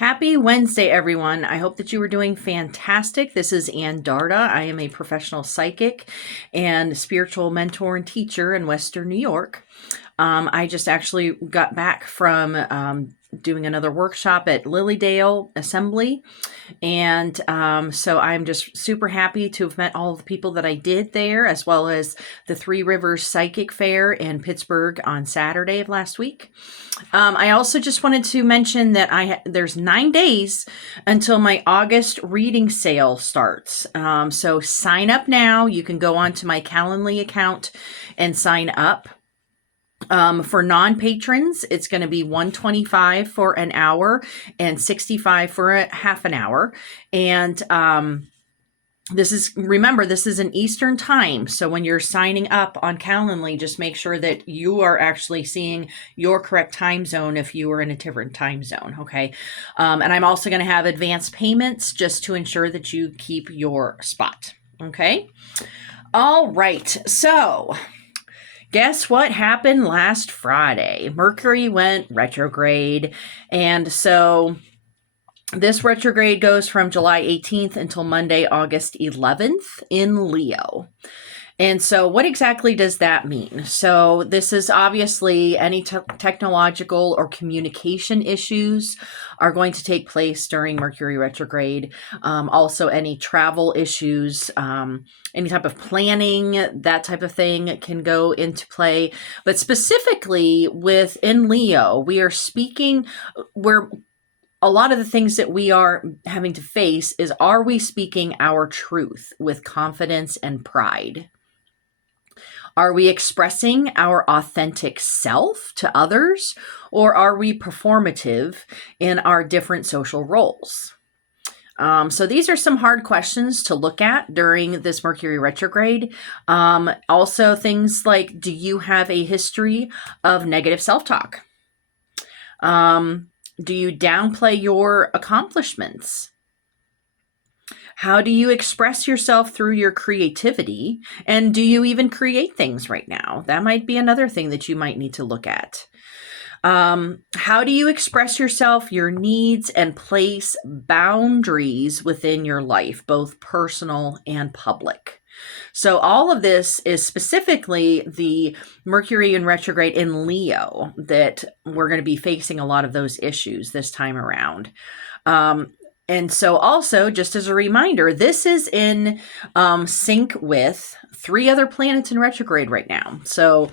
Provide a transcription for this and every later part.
Happy Wednesday, everyone. I hope that you are doing fantastic. This is Ann Darda. I am a professional psychic and spiritual mentor and teacher in Western New York. I just actually got back from doing another workshop at Lilydale Assembly. And so I'm just super happy to have met all the people that I did there, as well as the Three Rivers Psychic Fair in Pittsburgh on Saturday of last week. I also just wanted to mention that there's 9 days until my August reading sale starts. So sign up now. You can go onto my Calendly account and sign up. For non-patrons, it's going to be $125 for an hour and $65 for a half an hour. And remember, this is an Eastern time. So when you're signing up on Calendly, just make sure that you are actually seeing your correct time zone if you are in a different time zone. Okay. And I'm also going to have advance payments just to ensure that you keep your spot. Okay. All right. So guess what happened last Friday? Mercury went retrograde. And so this retrograde goes from July 18th until Monday, August 11th in Leo. And so what exactly does that mean? So this is obviously any technological or communication issues are going to take place during Mercury retrograde. Also any travel issues, any type of planning, that type of thing can go into play. But specifically within Leo, a lot of the things that we are having to face is, are we speaking our truth with confidence and pride? Are we expressing our authentic self to others, or are we performative in our different social roles? So these are some hard questions to look at during this Mercury retrograde. Also things like, do you have a history of negative self-talk? Do you downplay your accomplishments? How do you express yourself through your creativity? And do you even create things right now? That might be another thing that you might need to look at. How do you express yourself, your needs, and place boundaries within your life, both personal and public? So all of this is specifically the Mercury in retrograde in Leo that we're going to be facing a lot of those issues this time around. And so also, just as a reminder, this is in sync with 3 other planets in retrograde right now. So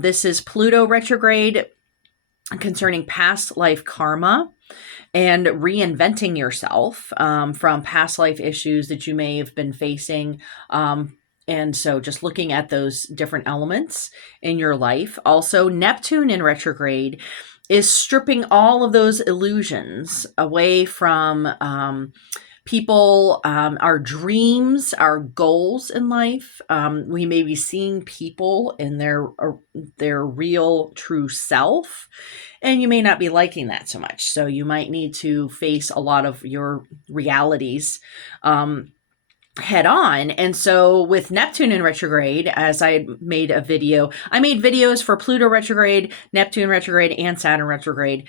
this is Pluto retrograde concerning past life karma and reinventing yourself from past life issues that you may have been facing. And so just looking at those different elements in your life. Also, Neptune in retrograde is stripping all of those illusions away from people, our dreams, our goals in life. We may be seeing people in their real true self, and you may not be liking that so much. So you might need to face a lot of your realities head on. And so with Neptune in retrograde, as I made videos for Pluto retrograde, Neptune retrograde, and Saturn retrograde.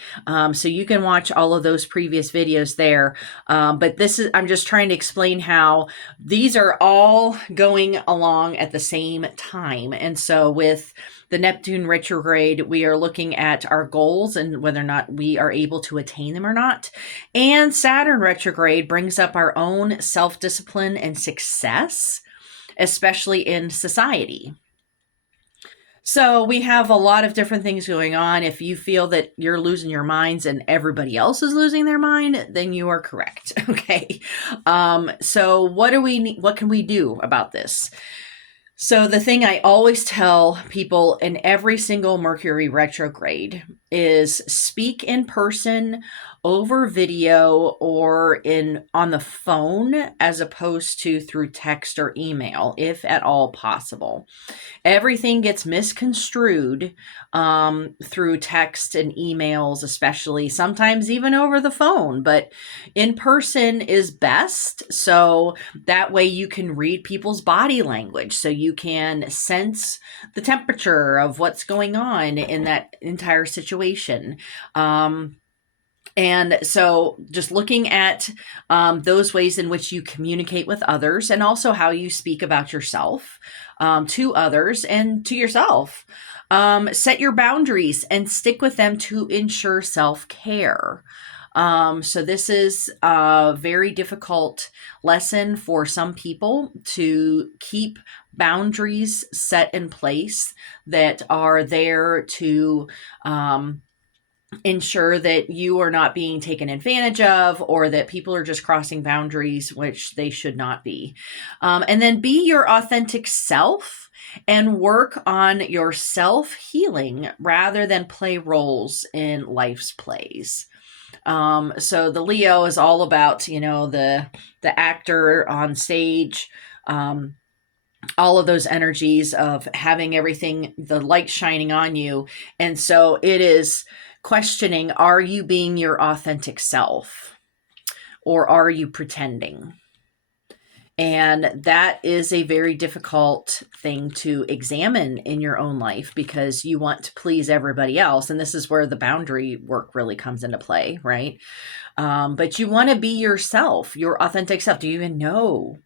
So you can watch all of those previous videos there. But I'm just trying to explain how these are all going along at the same time. And so with the Neptune retrograde, we are looking at our goals and whether or not we are able to attain them or not. And Saturn retrograde brings up our own self-discipline and success, especially in society. So we have a lot of different things going on. If you feel that you're losing your minds and everybody else is losing their mind, then you are correct. Okay. So what can we do about this? So the thing I always tell people in every single Mercury retrograde is speak in person, over video, or on the phone as opposed to through text or email, if at all possible. Everything gets misconstrued through text and emails, especially sometimes even over the phone, but in person is best. So that way you can read people's body language, so you can sense the temperature of what's going on in that entire situation. And so just looking at those ways in which you communicate with others, and also how you speak about yourself to others and to yourself. Set your boundaries and stick with them to ensure self-care. So this is a very difficult lesson for some people, to keep boundaries set in place that are there to ensure that you are not being taken advantage of, or that people are just crossing boundaries which they should not be. And then be your authentic self and work on your self healing rather than play roles in life's plays. So the Leo is all about, the actor on stage, all of those energies of having everything, the light shining on you. And so it is questioning, are you being your authentic self, or are you pretending? And that is a very difficult thing to examine in your own life, because you want to please everybody else. And this is where the boundary work really comes into play, right? But you want to be yourself, your authentic self. Do you even know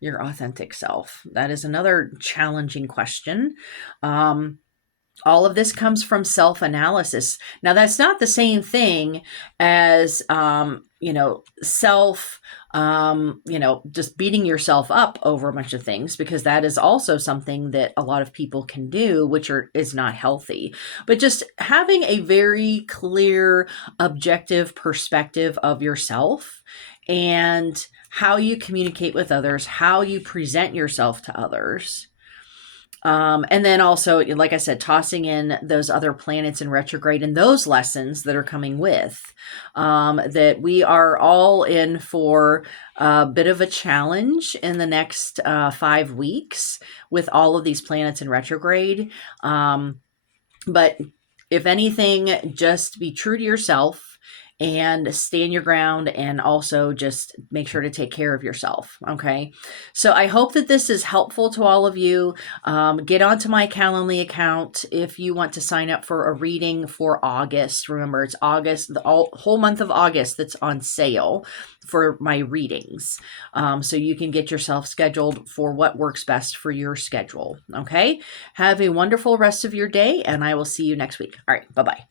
your authentic self? That is another challenging question. All of this comes from self-analysis. Now, that's not the same thing as, self, just beating yourself up over a bunch of things, because that is also something that a lot of people can do, which is not healthy. But just having a very clear, objective perspective of yourself and how you communicate with others, how you present yourself to others. And then also, like I said, tossing in those other planets in retrograde and those lessons that are coming with, that we are all in for a bit of a challenge in the next 5 weeks with all of these planets in retrograde. But if anything, just be true to yourself and stand your ground, and also just make sure to take care of yourself. Okay. So I hope that this is helpful to all of you. Get onto my Calendly account if you want to sign up for a reading for August. Remember, it's August, the whole month of August that's on sale for my readings. So you can get yourself scheduled for what works best for your schedule. Okay. Have a wonderful rest of your day, and I will see you next week. All right. Bye-bye.